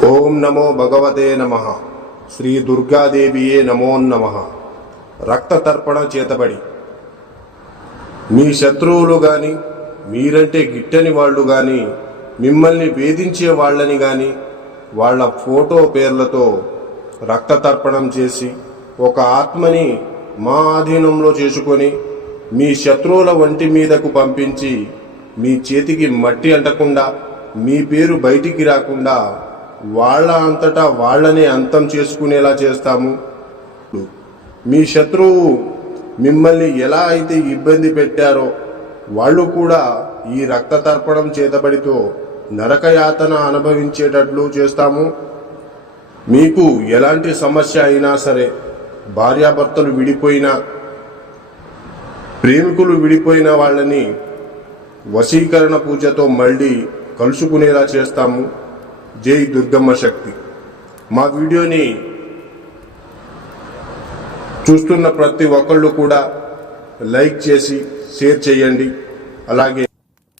ఓం నమో భగవతే నమః. శ్రీ దుర్గాదేవియే నమో నమః. రక్త తర్పణ చేతబడి మీ శత్రువులు గాని, మీరంటే గిట్టని వాళ్ళు గాని, మిమ్మల్ని వేధించే వాళ్ళని గాని వాళ్ళ ఫోటో పేర్లతో రక్త తర్పణం చేసి ఒక ఆత్మని మా ఆధీనంలో చేసుకొని మీ శత్రువుల వంటి మీదకు పంపించి మీ చేతికి మట్టి అంటకుండా, మీ పేరు బయటికి రాకుండా వాళ్ళ అంతటా వాళ్ళనే అంతం చేసుకునేలా చేస్తాము. మీ శత్రువు మిమ్మల్ని ఎలా అయితే ఇబ్బంది పెట్టారో వాళ్ళు కూడా ఈ రక్త తర్పణం చేతబడితో నరకయాతన అనుభవించేటట్లు చేస్తాము. మీకు ఎలాంటి సమస్య అయినా సరే, భార్యాభర్తలు విడిపోయినా, ప్రేమికులు విడిపోయిన వాళ్ళని వశీకరణ పూజతో మళ్ళీ కలుసుకునేలా చేస్తాము. జై దుర్గమ్మ శక్తి. మా వీడియోని చూస్తున్న ప్రతి ఒక్కళ్ళు కూడా లైక్ చేసి షేర్ చేయండి. అలాగే